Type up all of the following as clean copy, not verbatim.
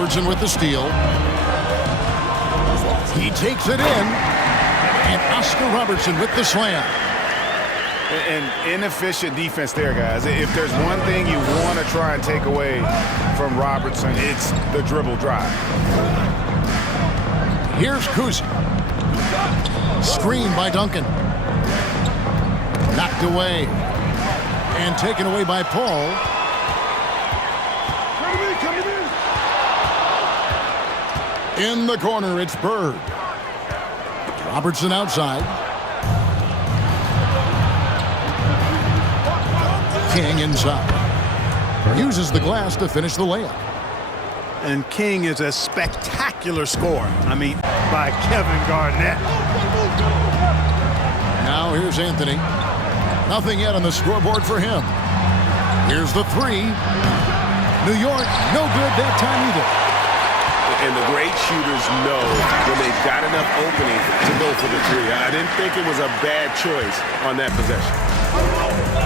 Robertson with the steal. He takes it in. And Oscar Robertson with the slam. An inefficient defense there, guys. If there's one thing you want to try and take away from Robertson, it's the dribble drive. Here's Kuzi. Screen by Duncan. Knocked away. And taken away by Paul. In the corner, it's Bird. Robertson outside. King inside. Uses the glass to finish the layup. And King is a spectacular scorer. I mean, by Kevin Garnett. Now here's Anthony. Nothing yet on the scoreboard for him. Here's the three. New York, no good that time either. And the great shooters know when they've got enough opening to go for the three. I didn't think it was a bad choice on that possession.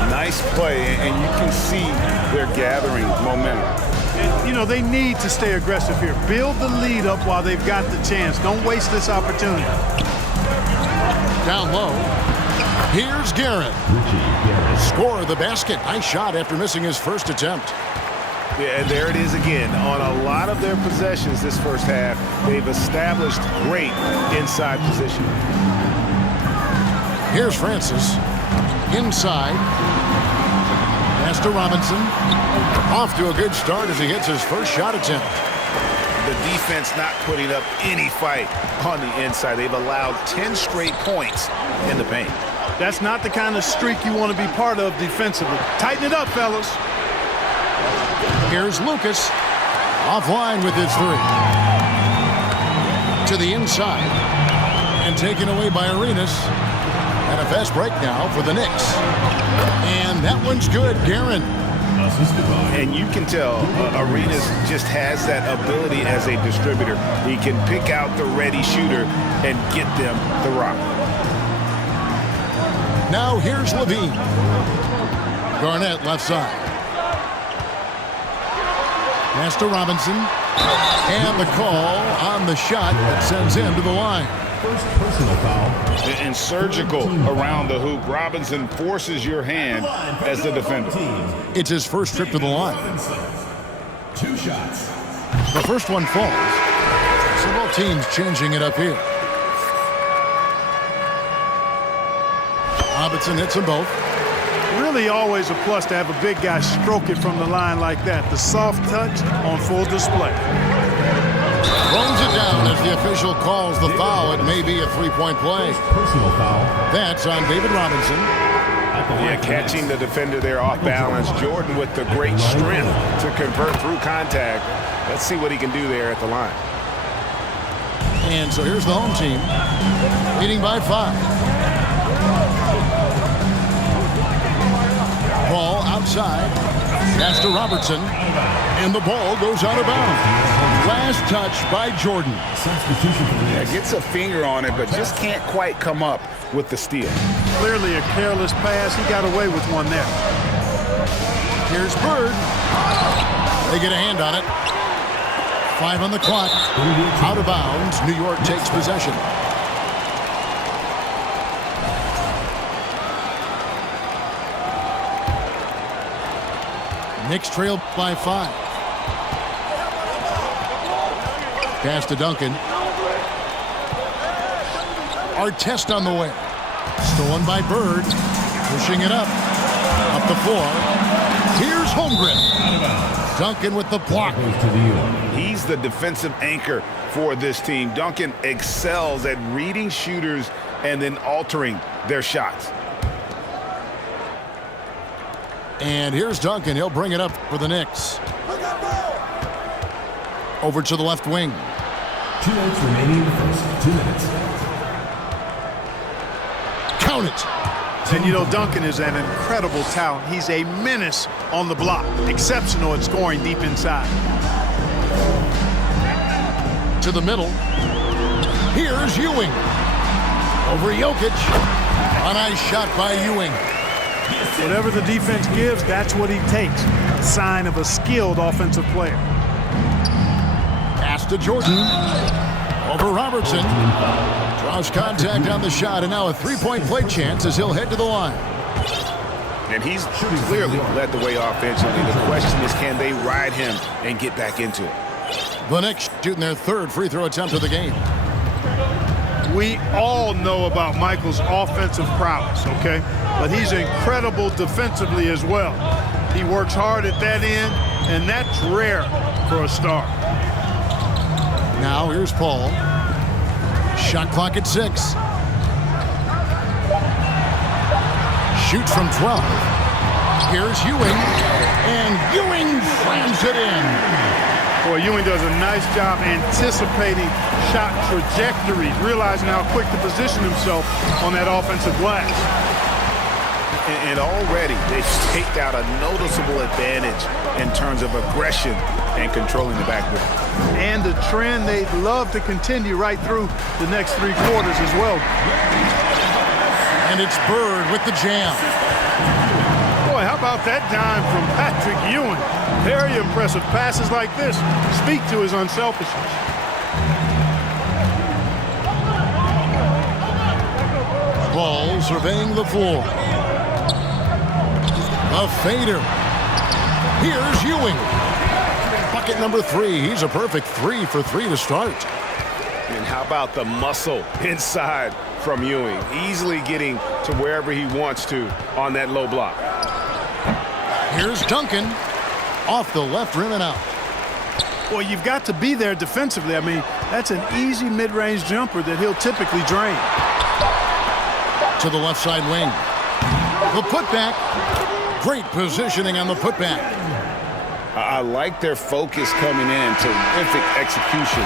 Nice play, and you can see they're gathering momentum. And, you know, they need to stay aggressive here. Build the lead up while they've got the chance. Don't waste this opportunity. Down low. Here's Garrett. Score the basket. Nice shot after missing his first attempt. Yeah, and there it is again. On a lot of their possessions this first half, they've established great inside position. Here's Francis. Inside. Pass to Robinson. Off to a good start as he hits his first shot attempt. The defense not putting up any fight on the inside. They've allowed 10 straight points in the paint. That's not the kind of streak you want to be part of defensively. Tighten it up, fellas. Here's Lucas. Offline with his three. To the inside. And taken away by Arenas. And a fast break now for the Knicks. And that one's good, Guerin. And you can tell Arenas just has that ability as a distributor. He can pick out the ready shooter and get them the rock. Now here's Levine. Garnett left side. Pass to Robinson. And the call on the shot that sends him to the line. First personal foul. And surgical around the hoop. Robinson forces your hand as the defender. It's his first trip to the line. 2 shots. The first one falls. So both teams changing it up here. Robinson hits them both. Really always a plus to have a big guy stroke it from the line like that. The soft touch on full display. Throws it down as the official calls the foul. It may be a three-point play. Personal foul. That's on David Robinson. Yeah, catching the defender there off balance. Jordan with the great strength to convert through contact. Let's see what he can do there at the line. And so here's the home team, leading by 5. Ball outside. Pass to Robertson. And the ball goes out of bounds. Last touch by Jordan. Substitution for the Knicks. Gets a finger on it, but just can't quite come up with the steal. Clearly a careless pass. He got away with one there. Here's Bird. They get a hand on it. 5 on the clock. Out of bounds. New York takes possession. Knicks trail by 5. Pass to Duncan. Artest on the way. Stolen by Bird. Pushing it up. Up the floor. Here's Holmgren. Duncan with the block. He's the defensive anchor for this team. Duncan excels at reading shooters and then altering their shots. And here's Duncan. He'll bring it up for the Knicks. Over to the left wing. 2 minutes remaining in the first. 2 minutes. Count it. And, you know, Duncan is an incredible talent. He's a menace on the block. Exceptional at scoring deep inside. To the middle. Here's Ewing. Over Jokic. A nice shot by Ewing. Whatever the defense gives, that's what he takes. A sign of a skilled offensive player. pass to Jordan. Over Robertson. Draws contact on the shot, and now a three-point play chance as he'll head to the line. And he's clearly led the way offensively. The question is, can they ride him and get back into it? The Knicks shooting their third free throw attempt of the game. We all know about Michael's offensive prowess, okay? But he's incredible defensively as well. He works hard at that end, and that's rare for a star. Now here's Paul. Shot clock at 6. Shoots from 12. Here's Ewing. And Ewing slams it in. Boy, Ewing does a nice job anticipating shot trajectories, realizing how quick to position himself on that offensive glass. And already they've staked out a noticeable advantage in terms of aggression and controlling the backboard. And the trend they'd love to continue right through the next 3 quarters as well. And it's Bird with the jam. Boy, how about that dime from Patrick Ewing? Very impressive. Passes like this speak to his unselfishness. Ball surveying the floor. A fader. Here's Ewing. Bucket number 3. He's a perfect 3 for 3 to start. And how about the muscle inside from Ewing? Easily getting to wherever he wants to on that low block. Here's Duncan. Off the left rim and out. Well, you've got to be there defensively. I mean, that's an easy mid-range jumper that he'll typically drain. To the left side wing. The putback. Great positioning on the putback. I like their focus coming in. Terrific execution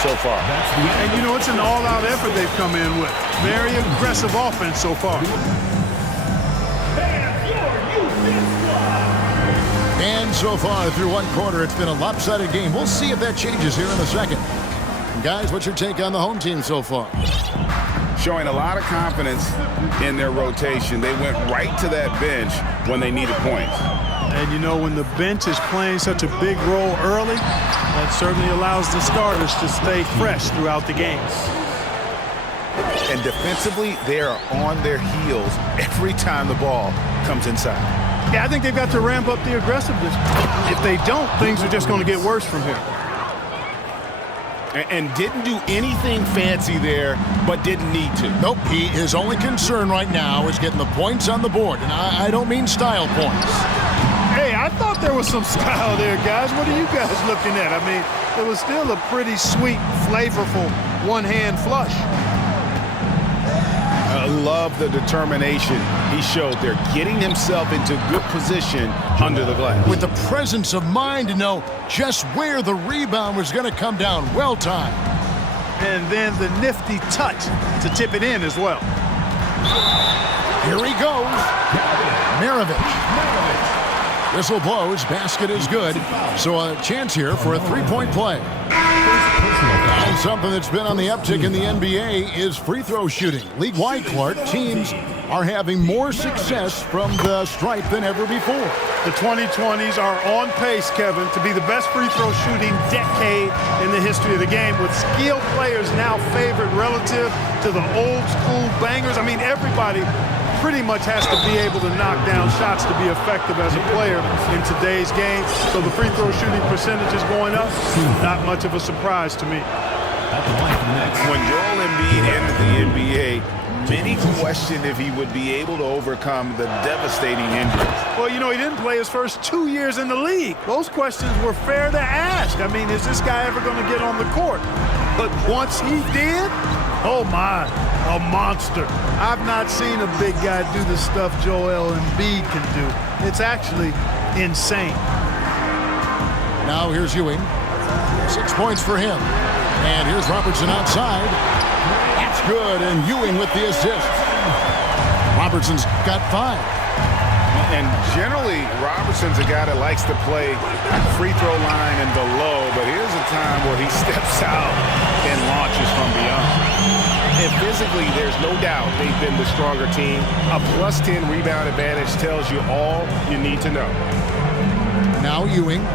so far. And, you know, it's an all-out effort they've come in with. Very aggressive offense so far. And so far through one quarter, it's been a lopsided game. We'll see if that changes here in a second. Guys, what's your take on the home team so far? Showing a lot of confidence in their rotation. They went right to that bench when they needed points. And, you know, when the bench is playing such a big role early, that certainly allows the starters to stay fresh throughout the games. And defensively, they are on their heels every time the ball comes inside. Yeah, I think they've got to ramp up the aggressiveness. If they don't, things are just going to get worse from here. And didn't do anything fancy there, but didn't need to. Nope, his only concern right now is getting the points on the board. And I don't mean style points. Hey, I thought there was some style there, guys. What are you guys looking at? I mean, it was still a pretty sweet, flavorful one-hand flush. I love the determination he showed there, getting himself into good position under the glass. With the presence of mind to know just where the rebound was going to come down. Well timed. And then the nifty touch to tip it in as well. Here he goes. Maravich. Whistle blows. Basket is good. So a chance here for a three-point play. And something that's been on the uptick in the NBA is free throw shooting. League-wide, Clark, teams are having more success from the stripe than ever before. The 2020s are on pace, Kevin, to be the best free throw shooting decade in the history of the game, with skilled players now favored relative to the old school bangers. I mean, everybody pretty much has to be able to knock down shots to be effective as a player in today's game. So the free throw shooting percentage is going up. Not much of a surprise to me. When Joel Embiid entered the NBA, many questioned if he would be able to overcome the devastating injuries. Well, you know, he didn't play his first 2 years in the league. Those questions were fair to ask. I mean, is this guy ever going to get on the court? But once he did, oh my, a monster. I've not seen a big guy do the stuff Joel Embiid can do. It's actually insane. Now here's Ewing. 6 points for him. And here's Robertson outside. That's good, and Ewing with the assist. Robertson's got 5. And generally, Robertson's a guy that likes to play free throw line and below, but here's a time where he steps out and launches from beyond. And physically, there's no doubt they've been the stronger team. A plus 10 rebound advantage tells you all you need to know. Now Ewing,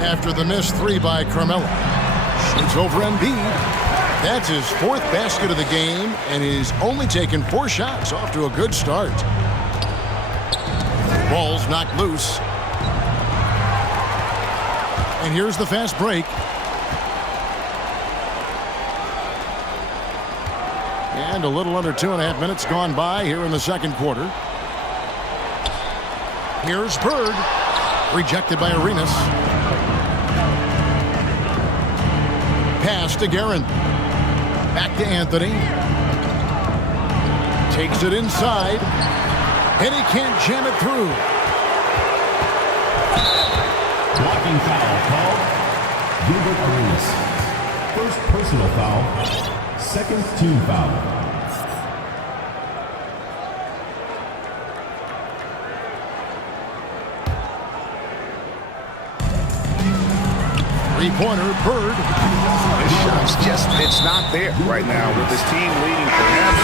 after the missed 3 by Carmelo. It's over Embiid. That's his 4th basket of the game, and he's only taken 4 shots. Off to a good start. Ball's knocked loose. And here's the fast break. And a little under 2.5 minutes gone by here in the second quarter. Here's Bird. Rejected by Arenas. Pass to Guerin. Back to Anthony. Takes it inside. And he can't jam it through. Blocking foul called. Gilbert Arenas. First personal foul. Second team foul. Three-pointer, Bird. His shot's it's not there right now with his team leading. Perhaps,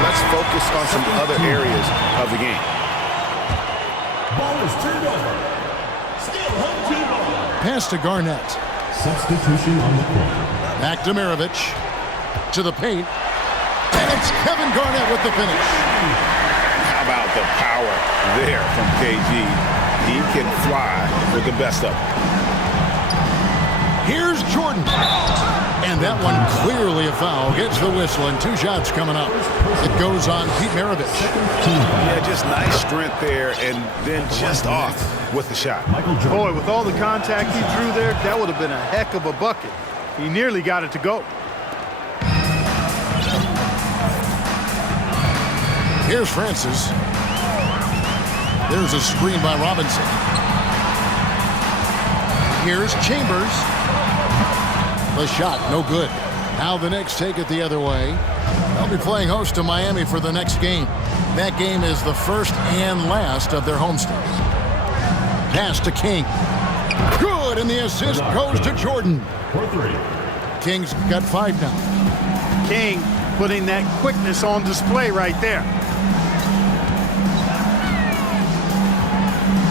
let's focus on some other areas of the game. Ball is turned over. Still home team ball. Pass to Garnett. Substitution on the court. Back to Maravich. To the paint. And it's Kevin Garnett with the finish. How about the power there from KG? He can fly with the best of them. Here's Jordan. And that one clearly a foul. Gets the whistle and 2 shots coming up. It goes on Pete Maravich. Yeah, just nice strength there and then just off with the shot. Boy, with all the contact he drew there, that would have been a heck of a bucket. He nearly got it to go. Here's Francis. There's a screen by Robinson. Here's Chambers. The shot, no good. Now the Knicks take it the other way. They'll be playing host to Miami for the next game. That game is the first and last of their homestand. Pass to King. Good, and the assist goes to Jordan. For 3. King's got 5 now. King putting that quickness on display right there.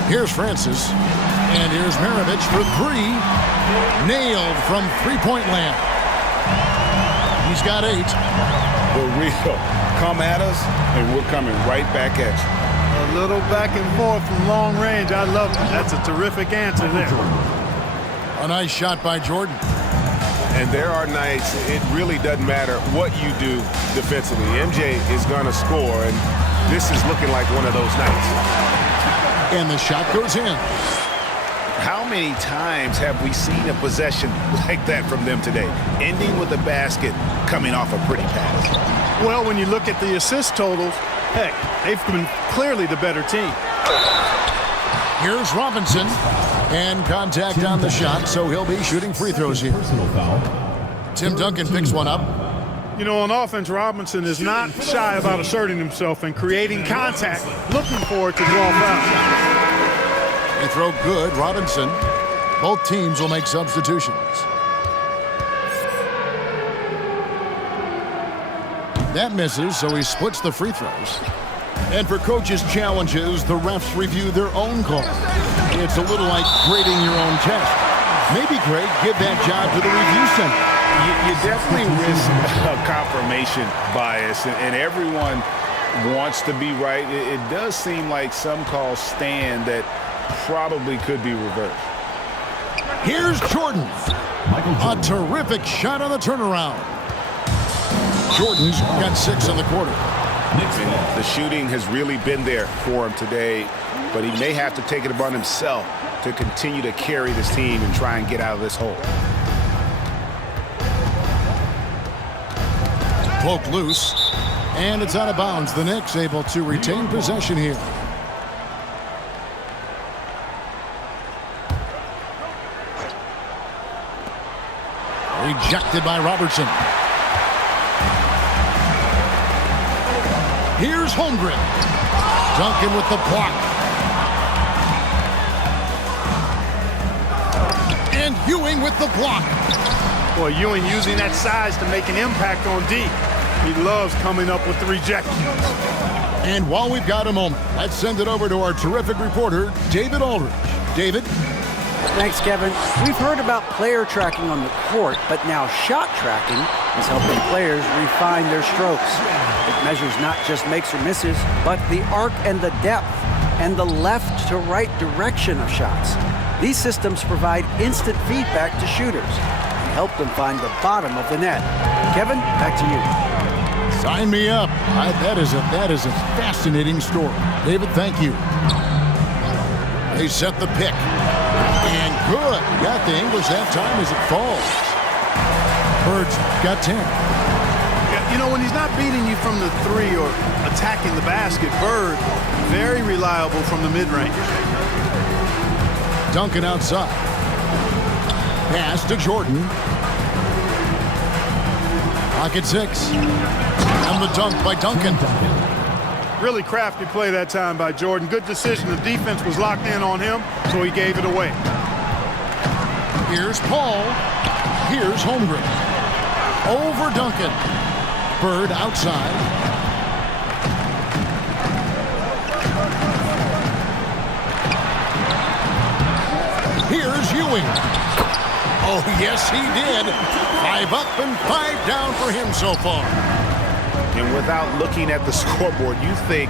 Here's Francis. And here's Maravich for 3. Nailed from three-point land. He's got 8. The real. Come at us, and we're coming right back at you. A little back and forth from long range. I love it. That's a terrific answer there. A nice shot by Jordan. And there are nights, it really doesn't matter what you do defensively. MJ is going to score, and this is looking like one of those nights. And the shot goes in. How many times have we seen a possession like that from them today? Ending with a basket, coming off a pretty pass. Well, when you look at the assist totals, heck, they've been clearly the better team. Here's Robinson. And contact on the shot, so he'll be shooting free throws here. Personal foul. Tim Duncan picks one up. You know, on offense, Robinson is not shy about asserting himself and creating contact, looking for it to draw fouls. They throw good, Robinson. Both teams will make substitutions. That misses, so he splits the free throws. And for coaches' challenges, the refs review their own call. It's a little like grading your own test. Maybe, Greg, give that job to the review center. You definitely risk a confirmation bias, and everyone wants to be right. It does seem like some calls stand that probably could be reversed. Here's Jordan. A terrific shot on the turnaround. Jordan's got 6 in the quarter. And the shooting has really been there for him today, but he may have to take it upon himself to continue to carry this team and try and get out of this hole. Poke loose, and it's out of bounds. The Knicks able to retain possession here. Rejected by Robertson. Here's Holmgren. Duncan with the block. And Ewing with the block. Boy, Ewing using that size to make an impact on D. He loves coming up with the rejections. And while we've got a moment, let's send it over to our terrific reporter, David Aldridge. David? Thanks, Kevin. We've heard about player tracking on the court, but now shot tracking is helping players refine their strokes. It measures not just makes or misses, but the arc and the depth, and the left to right direction of shots. These systems provide instant feedback to shooters and help them find the bottom of the net. Kevin, back to you. Sign me up. That is a fascinating story. David, thank you. They set the pick. And good. Got the English that time as it falls. Bird's got 10. Yeah, you know, when he's not beating you from the three or attacking the basket, Bird, very reliable from the mid-range. Duncan outside. Pass to Jordan. Pocket 6. And the dunk by Duncan. Really crafty play that time by Jordan. Good decision. The defense was locked in on him, so he gave it away. Here's Paul. Here's Holmgren. Over Duncan. Bird outside. Here's Ewing. Oh, yes, he did. 5 up and 5 down for him so far. And without looking at the scoreboard, you think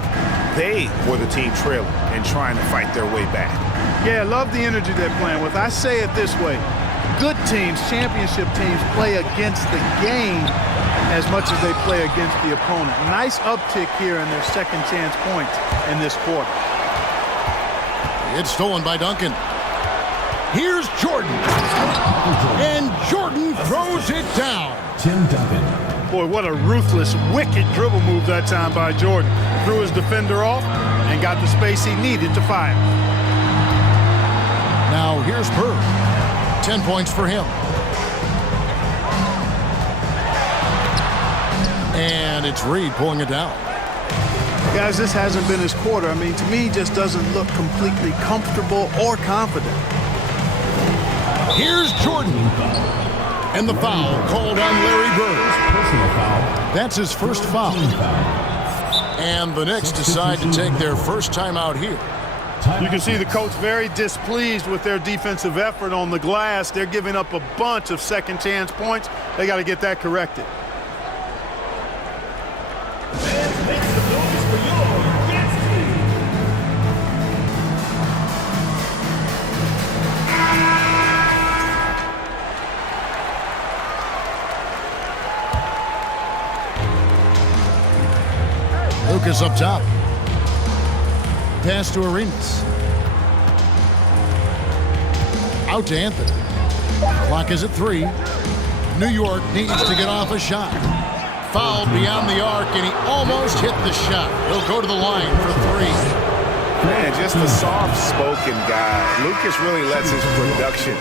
they were the team trailing and trying to fight their way back. Yeah, I love the energy they're playing with. I say it this way. Good teams, championship teams, play against the game as much as they play against the opponent. Nice uptick here in their second chance points in this quarter. It's stolen by Duncan. Here's Jordan. And Jordan throws it down. Tim Duncan. Boy, what a ruthless, wicked dribble move that time by Jordan. Threw his defender off and got the space he needed to fire. Now here's Bird. 10 points for him. And it's Reed pulling it down. Guys, this hasn't been his quarter. I mean, to me, he just doesn't look completely comfortable or confident. Here's Jordan. And the foul called on Larry Bird. Personal foul. That's his first foul. And the Knicks decide to take their first time out here. You can see the coach very displeased with their defensive effort on the glass. They're giving up a bunch of second chance points. They got to get that corrected. And make some noise for your Knicks team. Lucas up top. Pass to Arenas. Out to Anthony. Clock is at 3. New York needs to get off a shot. Fouled beyond the arc, and he almost hit the shot. He'll go to the line for 3. Man, just a soft-spoken guy. Lucas really lets his production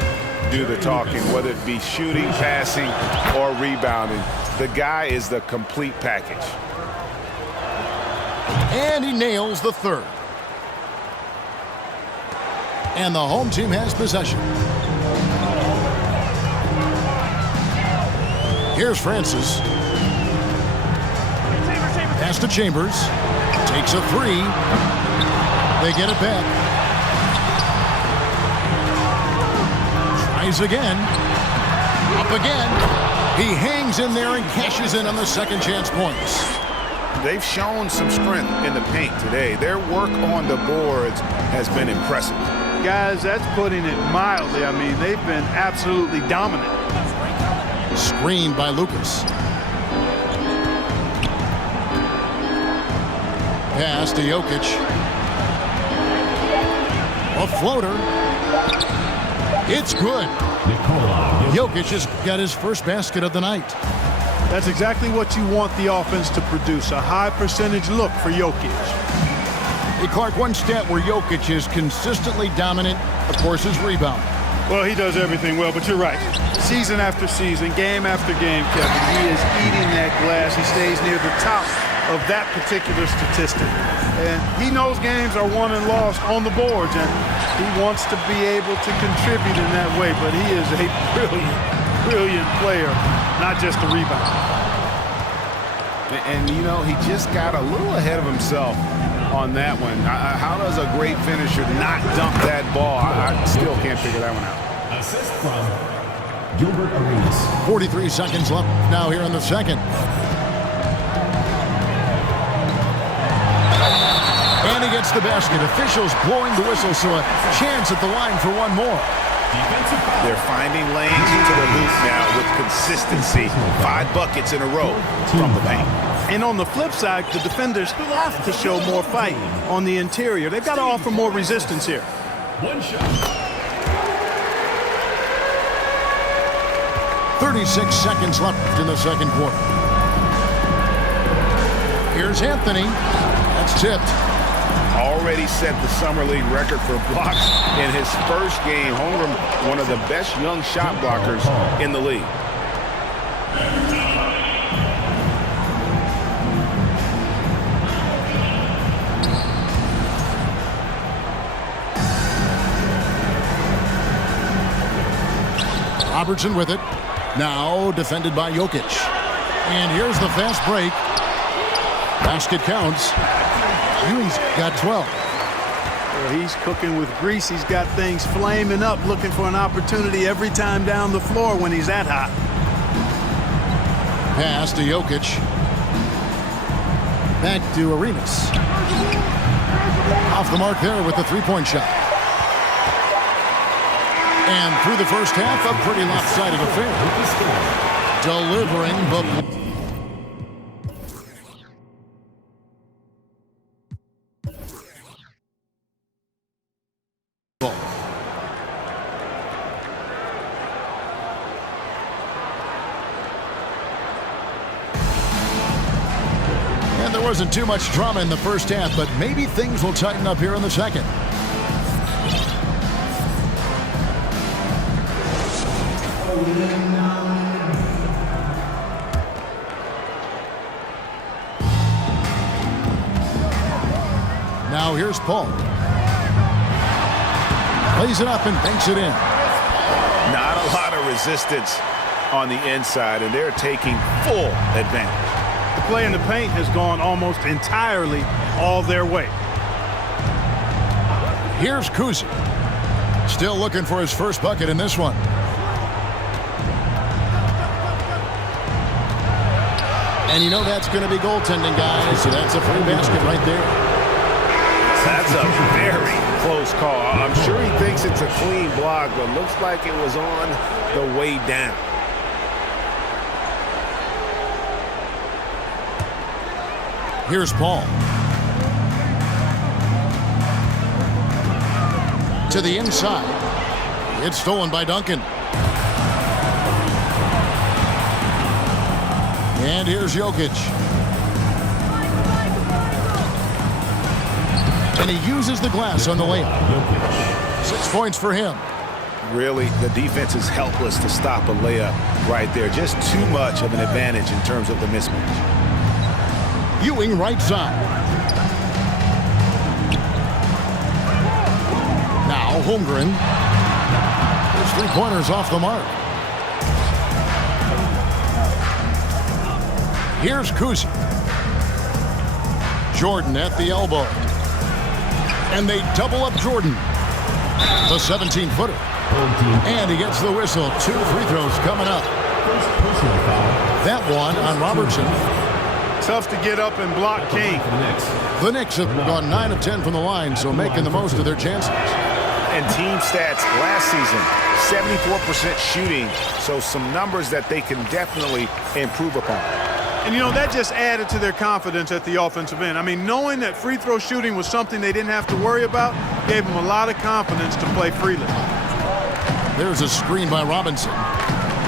do the talking, whether it be shooting, passing, or rebounding. The guy is the complete package. And he nails the third. And the home team has possession. Here's Francis. Pass to Chambers. Takes a 3. They get it back. Tries again. Up again. He hangs in there and cashes in on the second chance points. They've shown some strength in the paint today. Their work on the boards has been impressive. Guys, that's putting it mildly. I mean, they've been absolutely dominant. Screen by Lucas. Pass to Jokic. A floater. It's good. Jokic has got his first basket of the night. That's exactly what you want the offense to produce, a high percentage look for Jokic. Hey, Clark, one stat where Jokic is consistently dominant, of course, is rebound. Well, he does everything well, but you're right. Season after season, game after game, Kevin, he is eating that glass. He stays near the top of that particular statistic. And he knows games are won and lost on the boards, and he wants to be able to contribute in that way, but he is a brilliant player, not just a rebounder. And, you know, he just got a little ahead of himself on that one. How does a great finisher not dunk that ball? I still can't figure that one out. Assist from Gilbert Arenas. 43 seconds left now here in the second. And he gets the basket. Officials blowing the whistle, so a chance at the line for one more. They're finding lanes into the hoop now with consistency. 5 buckets in a row from the paint. And on the flip side, the defenders have to show more fight on the interior. They've got to offer more resistance here. One shot. 36 seconds left in the second quarter. Here's Anthony. That's tipped. Already set the Summer League record for blocks in his first game. Holmgren, one of the best young shot blockers in the league. Robertson with it. Now defended by Jokic. And here's the fast break. Basket counts. Ewing's got 12. Well, he's cooking with grease. He's got things flaming up, looking for an opportunity every time down the floor when he's that hot. Pass to Jokic. Back to Arenas. Off the mark there with the three-point shot. And through the first half, a pretty lopsided affair. Delivering the... And there wasn't too much drama in the first half, but maybe things will tighten up here in the second. Now here's Paul. Plays it up and banks it in. Not a lot of resistance on the inside, and they're taking full advantage. The play in the paint has gone almost entirely all their way. Here's Kuzi. Still looking for his first bucket in this one. And you know that's going to be goaltending, guys, so that's a free basket right there. That's a very close call. I'm sure he thinks it's a clean block, but looks like it was on the way down. Here's Paul. To the inside. It's stolen by Duncan. And here's Jokic. And he uses the glass on the layup. 6 points for him. Really, the defense is helpless to stop a layup right there. Just too much of an advantage in terms of the mismatch. Ewing right side. Now Holmgren. His three-pointers off the mark. Here's Kuzi. Jordan at the elbow. And they double up Jordan. The 17-footer. And he gets the whistle. 2 free throws coming up. That one on Robertson. Tough to get up and block King. The Knicks have gone 9 of 10 from the line, so making the most of their chances. And team stats last season, 74% shooting. So some numbers that they can definitely improve upon. And, you know, that just added to their confidence at the offensive end. I mean, knowing that free throw shooting was something they didn't have to worry about gave them a lot of confidence to play freely. There's a screen by Robinson.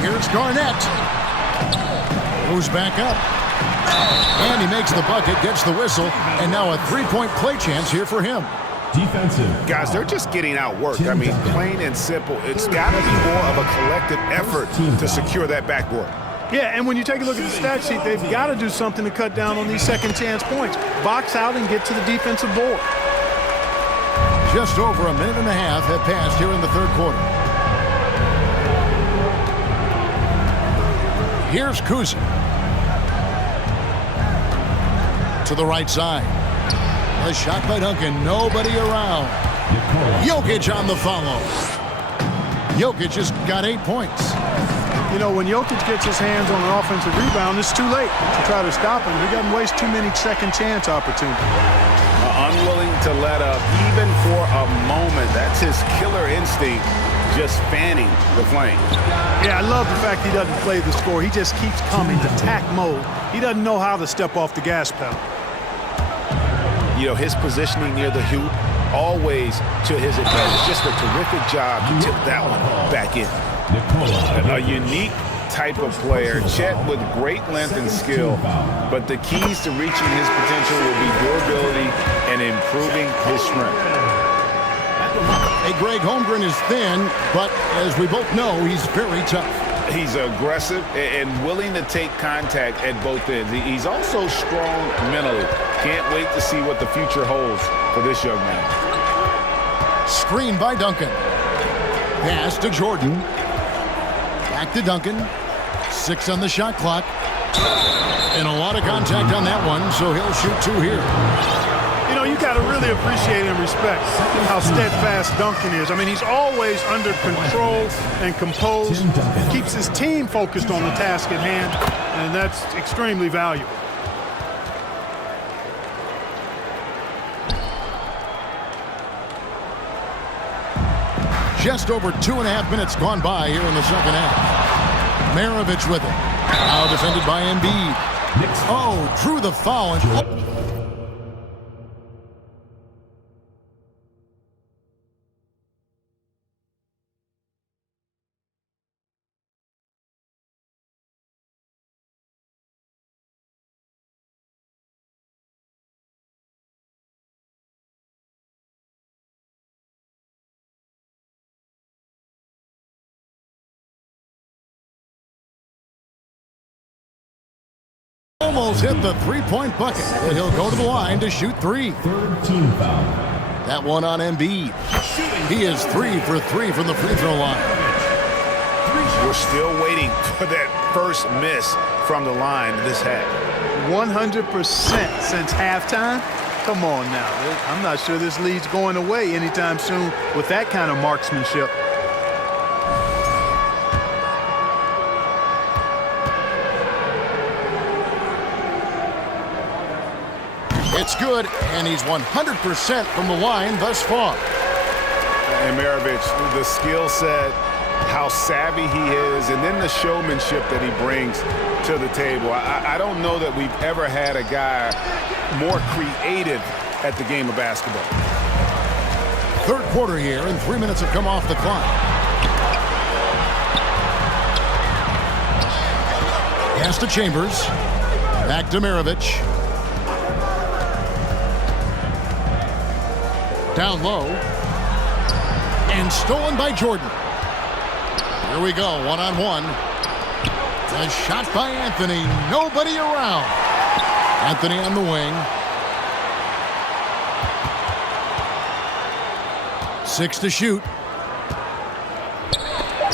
Here's Garnett. Goes back up. And he makes the bucket, gets the whistle, and now a three-point play chance here for him. Defensive. Guys, they're just getting outworked. I mean, plain and simple. It's got to be more of a collective effort to secure that backboard. Yeah, and when you take a look at the stat sheet, they've got to do something to cut down on these second chance points. Box out and get to the defensive board. Just over a minute and a half have passed here in the third quarter. Here's Kuzi. To the right side. A shot by Duncan. Nobody around. Jokic on the follow. Jokic just got 8 points. You know, when Jokic gets his hands on an offensive rebound, it's too late to try to stop him. He doesn't waste too many second chance opportunities. Unwilling to let up even for a moment. That's his killer instinct, just fanning the flame. Yeah, I love the fact he doesn't play the score. He just keeps coming, attack mode. He doesn't know how to step off the gas pedal. You know, his positioning near the hoop, always to his advantage. Just a terrific job to tip that one back in. A unique type of player, Chet with great length and skill, but the keys to reaching his potential will be durability and improving his strength. Hey, Greg, Holmgren is thin, but as we both know, he's very tough. He's aggressive and willing to take contact at both ends. He's also strong mentally. Can't wait to see what the future holds for this young man. Screen by Duncan. Pass to Jordan. Back to Duncan. 6 on the shot clock. And a lot of contact on that one, so he'll shoot 2 here. You know, you got to really appreciate and respect how steadfast Duncan is. I mean, he's always under control and composed. Keeps his team focused on the task at hand, and that's extremely valuable. Just over 2.5 minutes gone by here in the second half. Maravich with it. Now defended by Embiid. Oh, drew the foul. And almost hit the three-point bucket. And he'll go to the line to shoot 3. Third team foul. That one on Embiid. He is 3 for 3 from the free throw line. We're still waiting for that first miss from the line this half. 100% since halftime? Come on now. I'm not sure this lead's going away anytime soon with that kind of marksmanship. It's good, and he's 100% from the line thus far. And Maravich, the skill set, how savvy he is, and then the showmanship that he brings to the table. I don't know that we've ever had a guy more creative at the game of basketball. Third quarter here, and 3 minutes have come off the clock. Pass to Chambers. Back to Maravich. Down low. And stolen by Jordan. Here we go, one-on-one. A shot by Anthony. Nobody around. Anthony on the wing. 6 to shoot.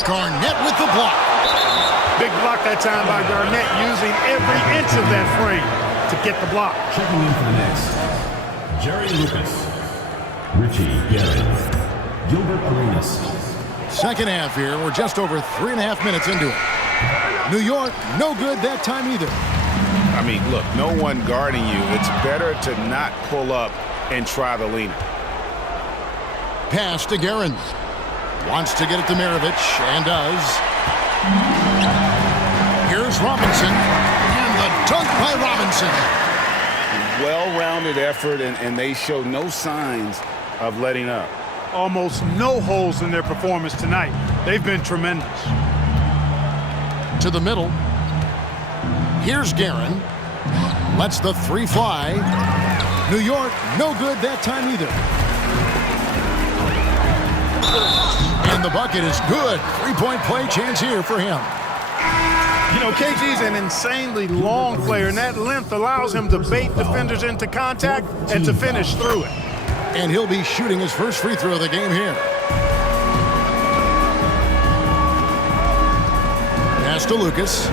Garnett with the block. Big block that time by Garnett, using every inch of that frame to get the block. Checking in for the next. Jerry Lucas. Richie Garrett. Gilbert Arenas. Second half here. We're just over 3.5 minutes into it. New York, no good that time either. I mean, look, no one guarding you. It's better to not pull up and try the leaner. Pass to Guerin. Wants to get it to Maravich, and does. Here's Robinson. And the dunk by Robinson. Well-rounded effort, and they show no signs of letting up. Almost no holes in their performance tonight. They've been tremendous. To the middle. Here's Guerin. Lets the 3 fly. New York, no good that time either. And the bucket is good. 3-point play chance here for him. You know, KG's an insanely long player, and that length allows him to bait defenders into contact and to finish through it. And he'll be shooting his first free throw of the game here. Pass to Lucas.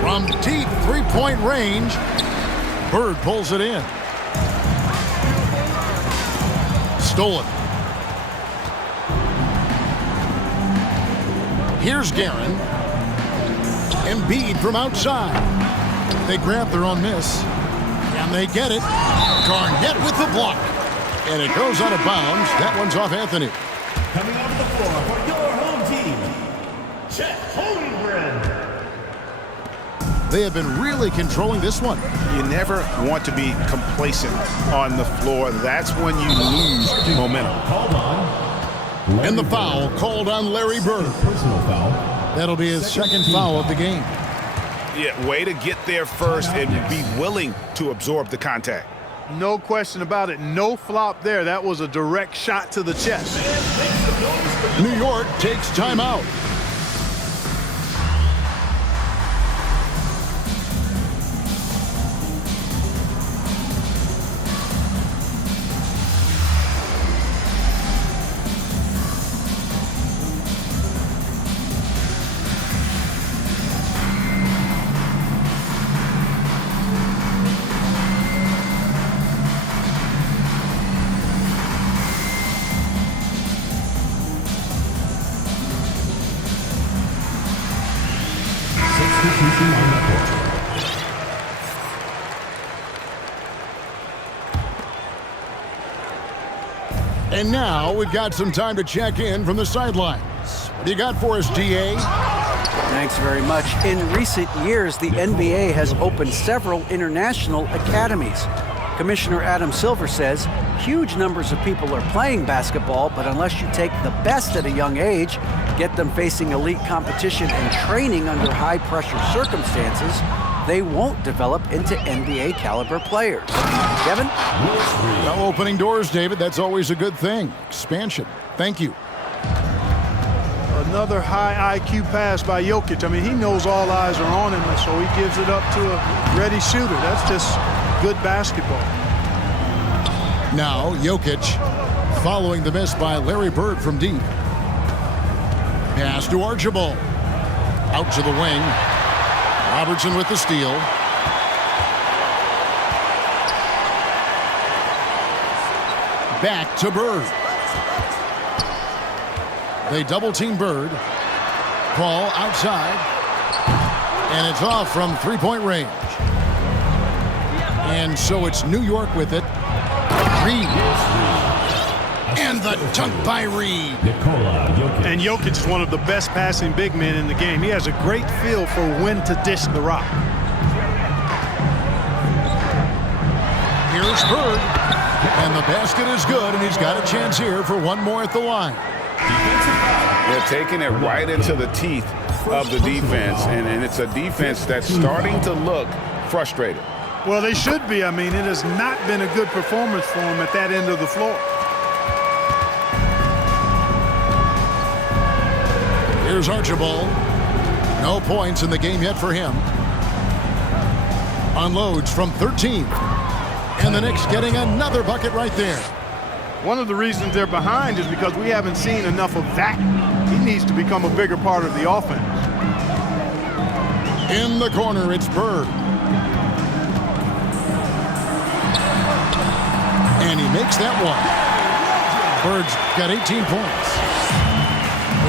From deep 3-point range. Bird pulls it in. Stolen. Here's Guerin. Embiid from outside. They grab their own miss. And they get it. Garnett with the block. And it goes out of bounds. That one's off Anthony. Coming off the floor for your home team, Chet Holmgren. They have been really controlling this one. You never want to be complacent on the floor. That's when you lose momentum. Called on. And the foul called on Larry Bird. Personal foul. That'll be his second foul of the game. Yeah, way to get there first and be willing to absorb the contact. No question about it. No flop there. That was a direct shot to the chest. New York takes timeout. And now we've got some time to check in from the sidelines. What do you got for us, DA? Thanks very much. In recent years, the NBA has opened several international academies. Commissioner Adam Silver says huge numbers of people are playing basketball, but unless you take the best at a young age, get them facing elite competition and training under high-pressure circumstances, they won't develop into NBA-caliber players. Kevin? Well, opening doors, David. That's always a good thing. Expansion. Thank you. Another high IQ pass by Jokic. I mean, he knows all eyes are on him, and so he gives it up to a ready shooter. That's just good basketball. Now, Jokic following the miss by Larry Bird from deep. Pass to Archibald. Out to the wing. Robertson with the steal. Back to Bird. They double-team Bird. Ball outside. And it's off from three-point range. And so it's New York with it. Reed. And the dunk by Reed. And Jokic is one of the best passing big men in the game. He has a great feel for when to dish the rock. Here's Bird. And the basket is good, and he's got a chance here for one more at the line. They're taking it right into the teeth of the defense, and it's a defense that's starting to look frustrated. Well, they should be. I mean, it has not been a good performance for them at that end of the floor. Here's Archibald. No points in the game yet for him. Unloads from 13. And the Knicks getting another bucket right there. One of the reasons they're behind is because we haven't seen enough of that. He needs to become a bigger part of the offense. In the corner, it's Bird. And he makes that one. Bird's got 18 points.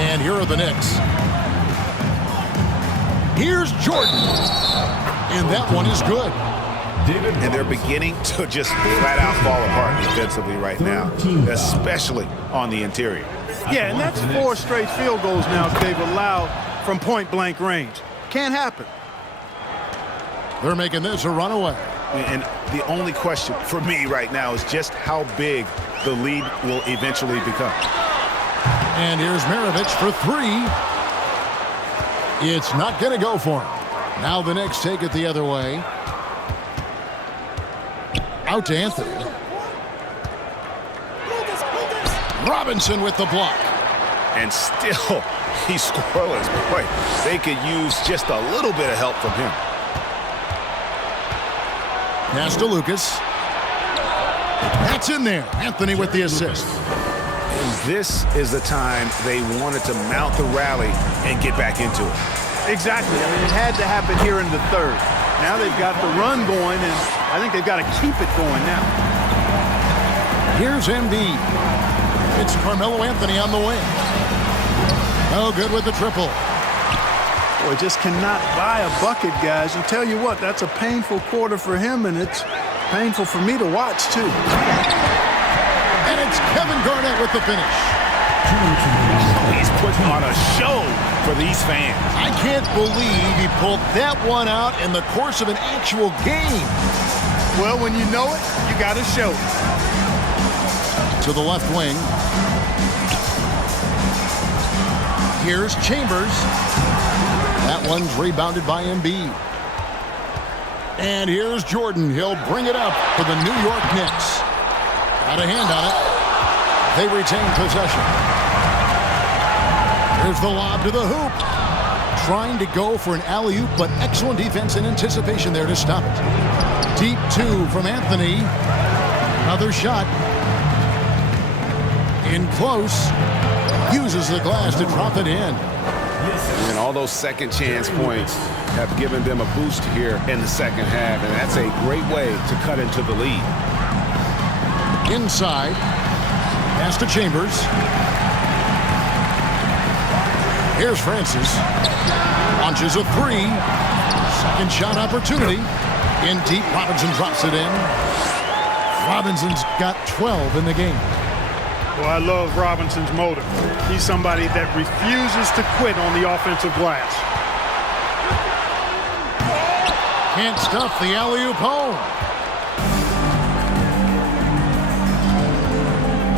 And here are the Knicks. Here's Jordan. And that one is good. And they're beginning to just flat out fall apart defensively right now, especially on the interior. Yeah, and that's 4 straight field goals now they've allowed from point-blank range. Can't happen. They're making this a runaway. And the only question for me right now is just how big the lead will eventually become. And here's Maravich for 3. It's not going to go for him. Now the Knicks take it the other way. Out to Anthony. Robinson with the block. And still, he's scoreless. Boy, they could use just a little bit of help from him. Pass to Lucas. That's in there. Anthony with the assist. And this is the time they wanted to mount the rally and get back into it. Exactly. I mean, it had to happen here in the third. Now they've got the run going, and I think they've got to keep it going now. Here's Embiid. It's Carmelo Anthony on the wing. No good with the triple. Boy, just cannot buy a bucket, guys. And tell you what, that's a painful quarter for him, and it's painful for me to watch, too. And it's Kevin Garnett with the finish. He's putting on a show for these fans. I can't believe he pulled that one out in the course of an actual game. Well, when you know it, you got to show it. To the left wing. Here's Chambers. That one's rebounded by Embiid. And here's Jordan. He'll bring it up for the New York Knicks. Got a hand on it. They retain possession. Here's the lob to the hoop. Trying to go for an alley-oop, but excellent defense and anticipation there to stop it. Deep two from Anthony. Another shot. In close. Uses the glass to drop it in. And all those second chance points have given them a boost here in the second half, and that's a great way to cut into the lead. Inside. Pass to Chambers. Here's Francis. Launches a three. Second shot opportunity. In deep, Robinson drops it in. Robinson's got 12 in the game. Well, I love Robinson's motor. He's somebody that refuses to quit on the offensive glass. Can't stuff the alley-oop home.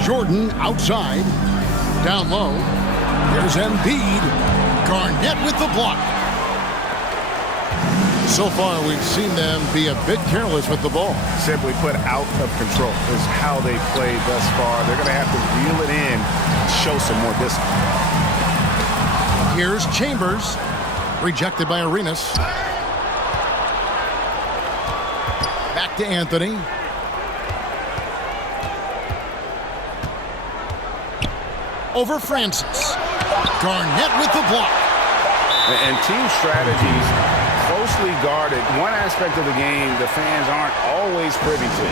Jordan outside. Down low. There's Embiid. Garnett with the block. So far, we've seen them be a bit careless with the ball. Simply put, out of control is how they played thus far. They're going to have to reel it in and show some more discipline. Here's Chambers. Rejected by Arenas. Back to Anthony. Over Francis. Garnett with the block. And team strategies closely guarded. One aspect of the game the fans aren't always privy to.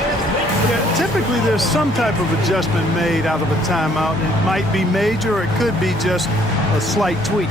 Yeah, typically there's some type of adjustment made out of a timeout. It might be major, or it could be just a slight tweak.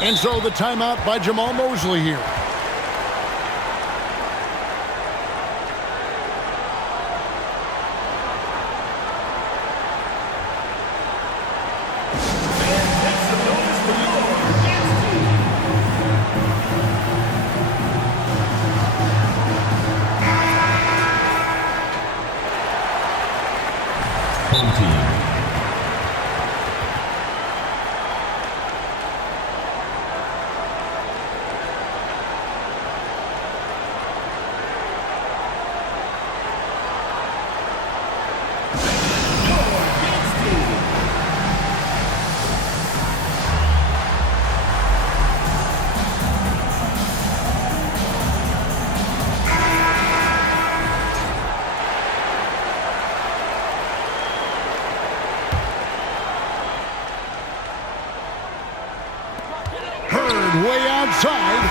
And so the timeout by Jamal Mosley here. Home team. Way outside.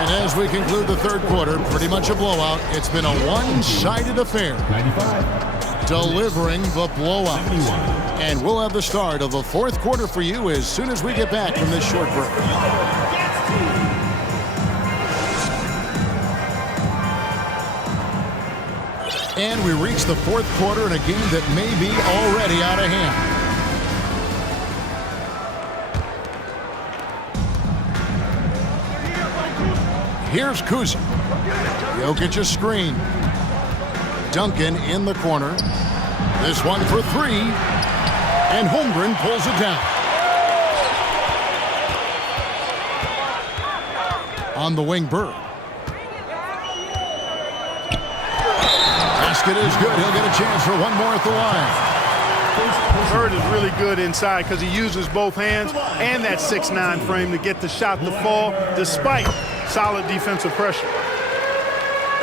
And as we conclude the third quarter, pretty much a blowout. It's been a one-sided affair. 95. Delivering the blowout. 71. And we'll have the start of the fourth quarter for you as soon as we get back from this short break. And we reach the fourth quarter in a game that may be already out of hand. Here's Kuzma. Jokic a screen. Duncan in the corner. This one for three. And Holmgren pulls it down. On the wing, Bird. Basket is good. He'll get a chance for one more at the line. Bird is really good inside because he uses both hands and that 6'9" frame to get the shot to fall, despite solid defensive pressure.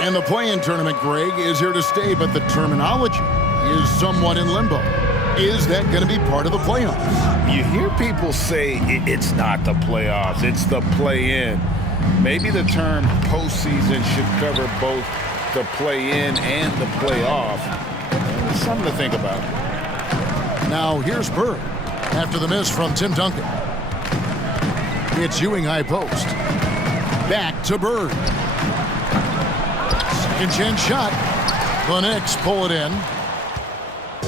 And the play-in tournament, Greg, is here to stay, but the terminology is somewhat in limbo. Is that going to be part of the playoffs? You hear people say it's not the playoffs, it's the play-in. Maybe the term postseason should cover both the play-in and the playoff. It's something to think about. Now here's Bird after the miss from Tim Duncan. It's Ewing high post. Back to Bird. Second chance shot. The Knicks pull it in.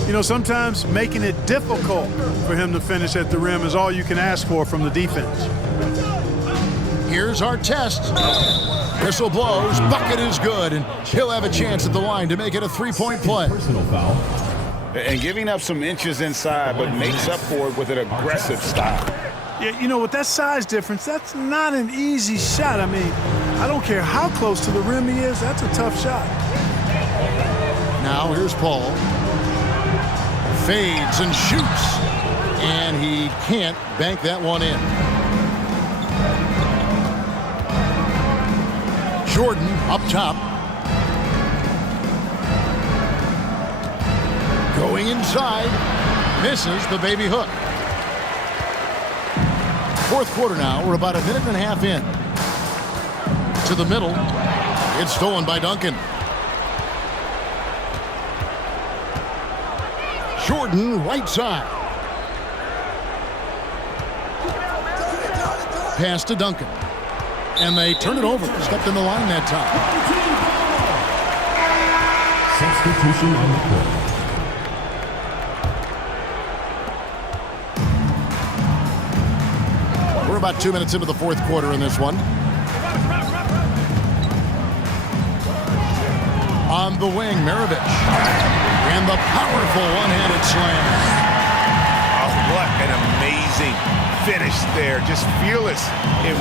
You know, sometimes making it difficult for him to finish at the rim is all you can ask for from the defense. Here's our test. Whistle blows. Bucket is good, and he'll have a chance at the line to make it a three-point play. Personal foul. And giving up some inches inside, but makes up for it with an aggressive style. Yeah, you know, with that size difference, that's not an easy shot. I mean, I don't care how close to the rim he is, that's a tough shot. Now here's Paul. Fades and shoots. And he can't bank that one in. Jordan up top. Going inside. Misses the baby hook. Fourth quarter now. We're about a minute and a half in. To the middle. It's stolen by Duncan. Jordan right side. Pass to Duncan. And they turn it over. Stepped in the line that time. Substitution on the court. We're about 2 minutes into the fourth quarter in this one. On the wing, Maravich. And the powerful one-handed slam. Oh, what an amazing finish there. Just fearless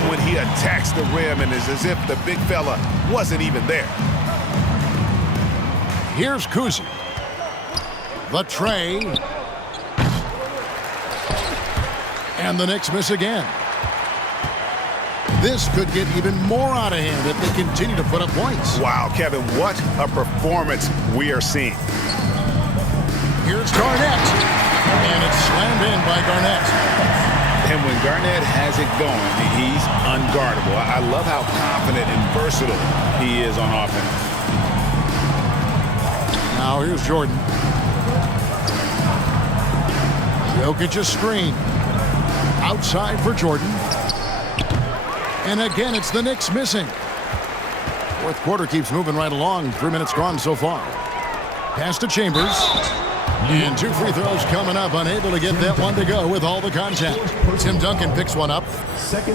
when he attacks the rim, and it's as if the big fella wasn't even there. Here's Kuzi. The tray. And the Knicks miss again. This could get even more out of hand if they continue to put up points. Wow, Kevin, what a performance we are seeing. Here's Garnett. And it's slammed in by Garnett. And when Garnett has it going, he's unguardable. I love how confident and versatile he is on offense. Now here's Jordan. Jokic's screen. Outside for Jordan. And again, it's the Knicks missing. Fourth quarter keeps moving right along. 3 minutes gone so far. Pass to Chambers. And 2 free throws coming up. Unable to get that one to go with all the contact. Tim Duncan picks one up.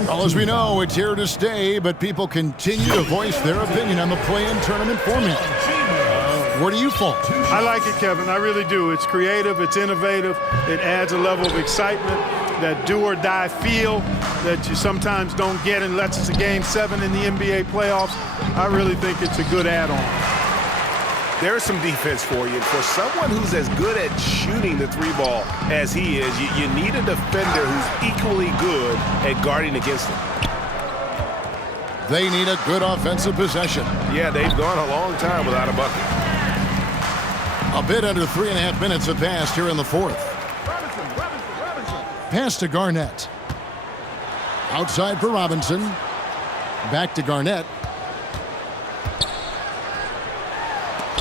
Well, as we know, it's here to stay, but people continue to voice their opinion on the play-in tournament format. Where do you fall? I like it, Kevin. I really do. It's creative. It's innovative. It adds a level of excitement, that do-or-die feel that you sometimes don't get unless it's a Game 7 in the NBA playoffs. I really think it's a good add-on. There's some defense for you. For someone who's as good at shooting the three ball as he is, you need a defender who's equally good at guarding against him. They need a good offensive possession. Yeah, they've gone a long time without a bucket. A bit under 3.5 minutes have passed here in the fourth. Pass to Garnett. Outside for Robinson. Back to Garnett.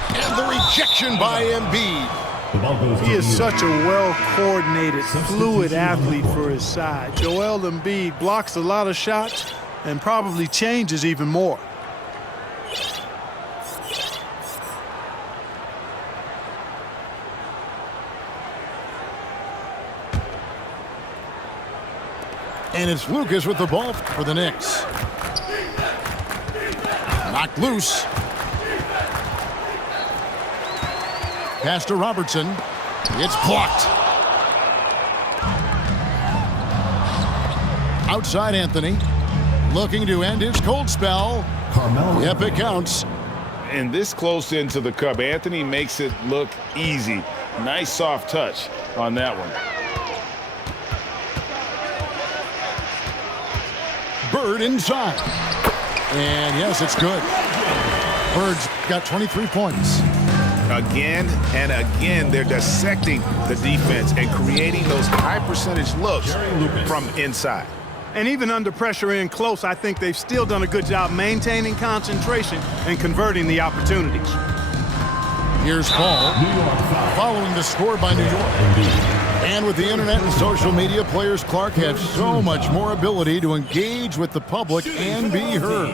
And the rejection by Embiid. He is such a well-coordinated, fluid athlete for his side. Joel Embiid blocks a lot of shots and probably changes even more. And it's Lucas with the ball for the Knicks. Knocked loose. Pass to Robertson. It's blocked. Outside Anthony. Looking to end his cold spell. Carmelo. Yep, it counts. And this close into the cup, Anthony makes it look easy. Nice soft touch on that one. Bird inside. And yes, it's good. Bird's got 23 points. Again and again, they're dissecting the defense and creating those high-percentage looks from inside. And even under pressure in close, I think they've still done a good job maintaining concentration and converting the opportunities. Here's Paul, following the score by New York. And with the internet and social media, players Clark have so much more ability to engage with the public and be heard.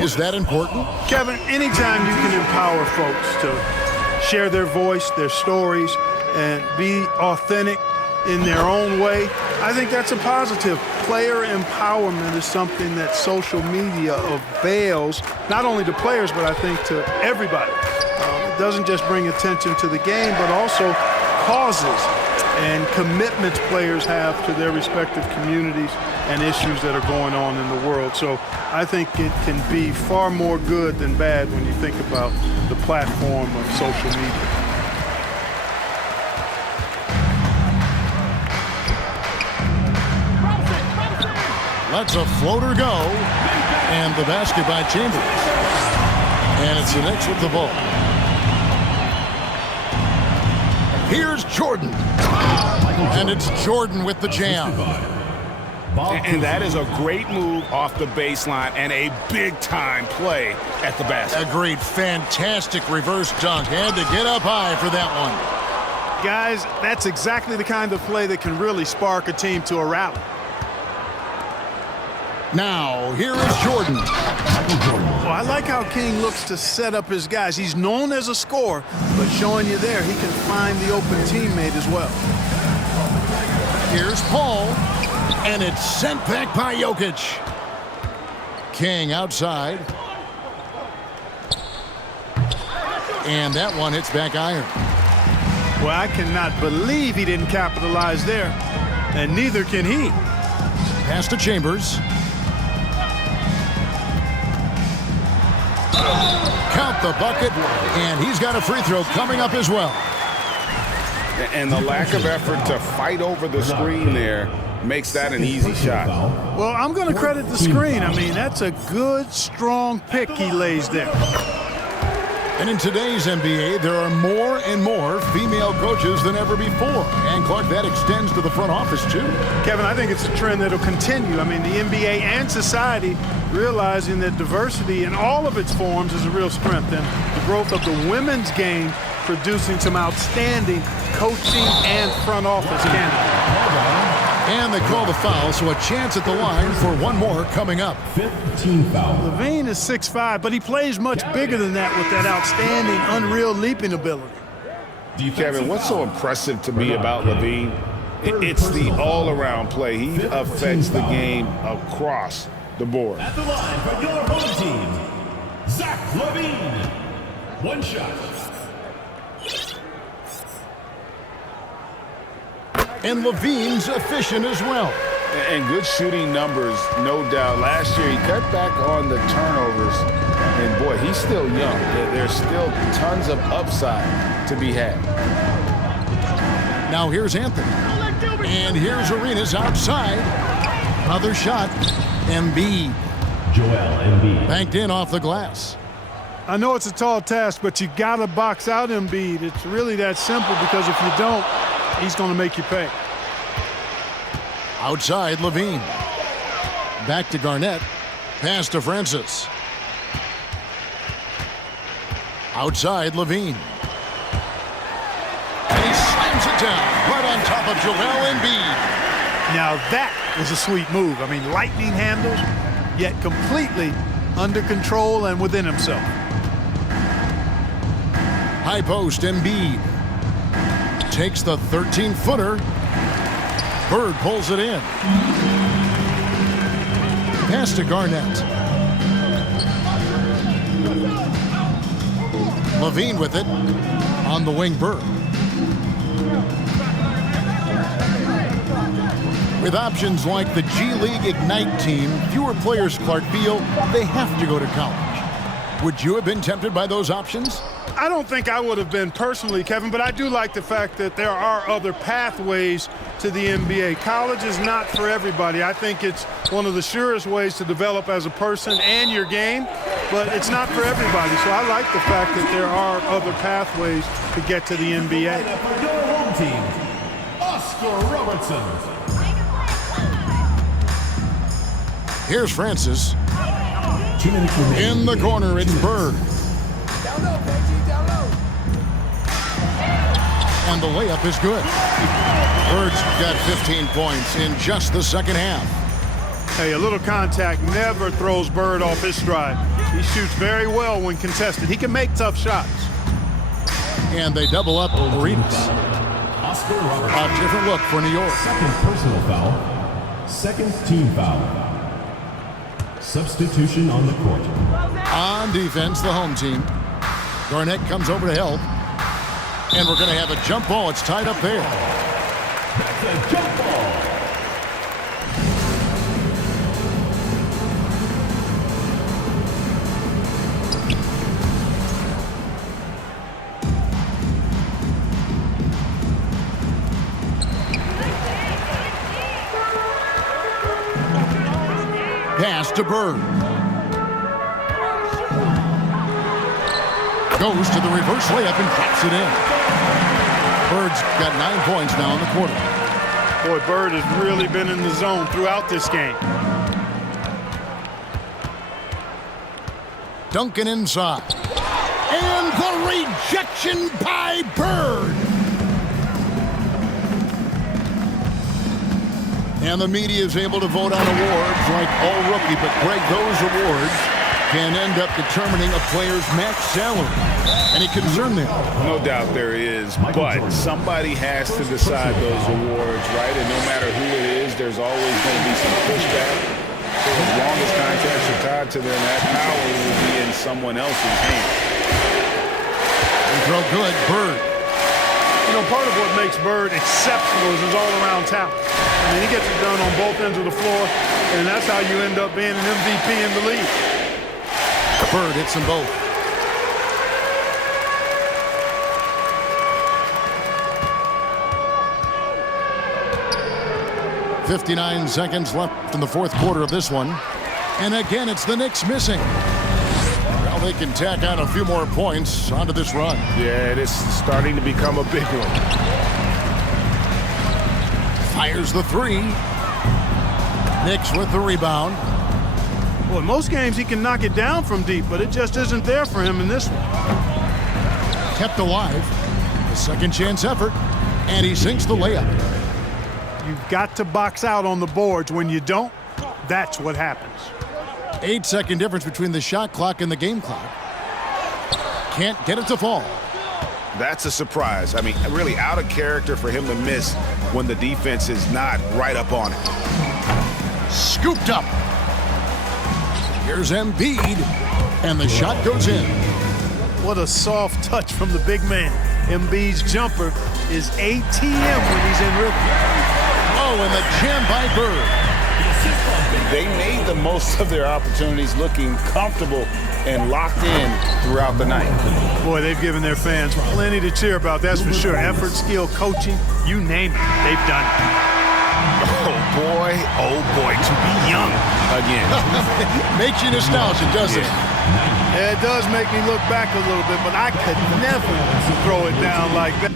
Is that important? Kevin, anytime you can empower folks to share their voice, their stories, and be authentic in their own way, I think that's a positive. Player empowerment is something that social media avails, not only to players, but I think to everybody. It doesn't just bring attention to the game, but also causes and commitments players have to their respective communities and issues that are going on in the world. So I think it can be far more good than bad when you think about the platform of social media. Lets a floater go, and the basket by Chambers. And it's the Knicks with the ball. Here's Jordan. And it's Jordan with the jam. And that is a great move off the baseline and a big-time play at the basket. Agreed. Fantastic reverse dunk. Had to get up high for that one. Guys, that's exactly the kind of play that can really spark a team to a rally. Now, here is Jordan. Well, I like how King looks to set up his guys. He's known as a scorer, but showing you there, he can find the open teammate as well. Here's Paul, and it's sent back by Jokic. King outside. And that one hits back iron. Well, I cannot believe he didn't capitalize there, and neither can he. Pass to Chambers. Count the bucket, and he's got a free throw coming up as well. And the lack of effort to fight over the screen there makes that an easy shot. Well, I'm going to credit the screen. I mean, that's a good, strong pick he lays there. And in today's NBA, there are more and more female coaches than ever before. And, Clark, that extends to the front office, too. Kevin, I think it's a trend that will continue. I mean, the NBA and society realizing that diversity in all of its forms is a real strength. And the growth of the women's game producing some outstanding coaching and front office candidates. And they call the foul, so a chance at the line for one more coming up. 15 foul. Levine is 6'5", but he plays much bigger than that with that outstanding, unreal leaping ability. Kevin, what's so impressive to me about Levine? It's the all-around play. He affects the game across the board. At the line for your home team, Zach Levine. One shot. And Levine's efficient as well. And good shooting numbers, no doubt. Last year, he cut back on the turnovers. And, boy, he's still young. There's still tons of upside to be had. Now here's Anthony. And here's Arenas outside. Another shot. Embiid. Joel Embiid. Banked in off the glass. I know it's a tall task, but you got to box out Embiid. It's really that simple, because if you don't, he's going to make you pay. Outside, Levine. Back to Garnett. Pass to Francis. Outside, Levine. And he slams it down right on top of Joel Embiid. Now that is a sweet move. I mean, lightning handles, yet completely under control and within himself. High post, Embiid. Takes the 13-footer. Bird pulls it in. Pass to Garnett. Levine with it. On the wing, Bird. With options like the G League Ignite team, fewer players, Clark, feel they have to go to college. Would you have been tempted by those options? I don't think I would have been personally, Kevin, but I do like the fact that there are other pathways to the NBA. College is not for everybody. I think it's one of the surest ways to develop as a person and your game, but it's not for everybody. So I like the fact that there are other pathways to get to the NBA. For your home team, Oscar Robertson. Here's Francis. 2 minutes remaining. In the corner, it's Bird. And the layup is good. Bird's got 15 points in just the second half. Hey, a little contact never throws Bird off his stride. He shoots very well when contested. He can make tough shots. And they double up Arenas. Oscar Robertson. A different look for New York. Second personal foul. Second team foul. Substitution on the court. On defense, the home team. Garnett comes over to help. And we're going to have a jump ball. It's tied up there. That's a jump ball. Pass to Bird. Goes to the reverse layup and drops it in. Bird's got 9 points now in the quarter. Boy, Bird has really been in the zone throughout this game. Duncan inside. And the rejection by Bird. And the media is able to vote on awards like all rookie, but Greg, those awards can end up determining a player's max salary. Any concern there? No doubt there is, but somebody has to decide those awards, right? And no matter who it is, there's always going to be some pushback. So as long as contracts are tied to them, that power will be in someone else's hands. Throw good, Bird. You know, part of what makes Bird exceptional is his all-around talent. I mean, he gets it done on both ends of the floor, and that's how you end up being an MVP in the league. Bird hits them both. .59 seconds left in the fourth quarter of this one. And again, it's the Knicks missing. Well, they can tack on a few more points onto this run. Yeah, it is starting to become a big one. Fires the three. Knicks with the rebound. Well, in most games he can knock it down from deep, but it just isn't there for him in this one. Kept alive. A second chance effort. And he sinks the layup. You've got to box out on the boards. When you don't, that's what happens. 8-second difference between the shot clock and the game clock. Can't get it to fall. That's a surprise. I mean, really out of character for him to miss when the defense is not right up on it. Scooped up. Here's Embiid, and the shot goes in. What a soft touch from the big man. Embiid's jumper is ATM when he's in rhythm. Oh, and the jam by Bird. They made the most of their opportunities, looking comfortable and locked in throughout the night. Boy, they've given their fans plenty to cheer about, that's for sure. Effort, skill, coaching, you name it, they've done it. Oh boy, to be young again. Makes you nostalgic, doesn't it? Yeah, it does make me look back a little bit, but I could never throw it down like that.